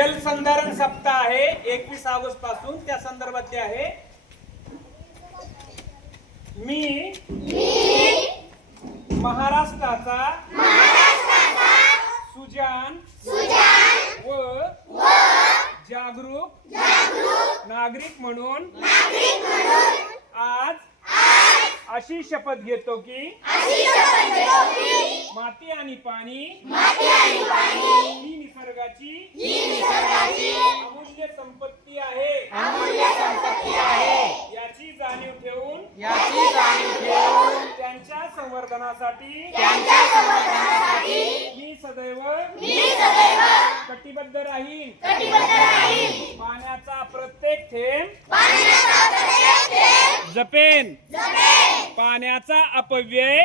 जलसंधारण सप्ताह आहे 21 ऑगस्ट पासून, त्या संदर्भातले आहे. मी महाराष्ट्राचा सुजाण व जागरूक नागरिक म्हणून आज अशी शपथ घेतो की माती आणि पाणी ही निसर्गाची अमूल्य संपत्ती आहे. याची जाणीव ठेवून त्यांच्या संवर्धनासाठी मी सदैव कटिबद्ध राहीन. पाण्याचा प्रत्येक थेंब जपेन. पाण्याचा अपव्यय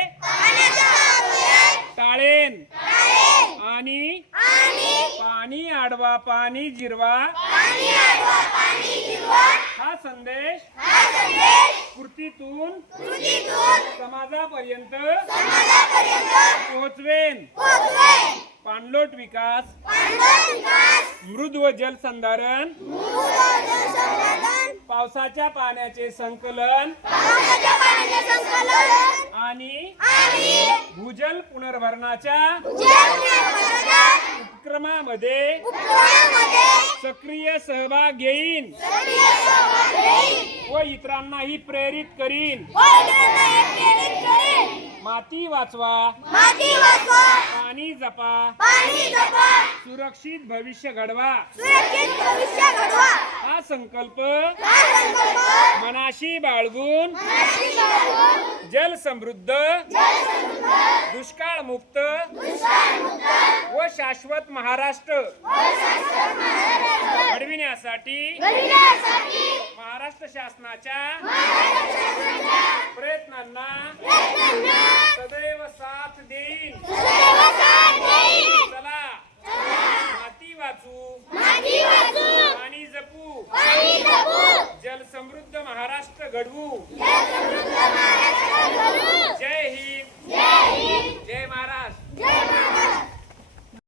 टाळेन आणि पाणी आडवा पाणी जिरवा हा संदेश कृतीतून समाजापर्यंत पोहोचवेन. पाणलोट विकास, मृद व जलसंधारण, पावसाच्या पाण्याचे संकलन आणि भूजल पुनर्भरणाच्या उपक्रमामध्ये सक्रिय सहभाग घेईन व इतरांनाही प्रेरित करीन. माती वाचवा, पाणी जपा, सुरक्षित भविष्य घडवा हा संकल्प मनाशी बाळगून जल समृद्ध, दुष्काळ मुक्त व शाश्वत महाराष्ट्र घडविण्यासाठी महाराष्ट्र शासनाच्या प्रयत्नांना सदैव साथ देईन. चला माती वाचू, पाणी जपू, जल समृद्ध महाराष्ट्र घडवू. जय हिंद.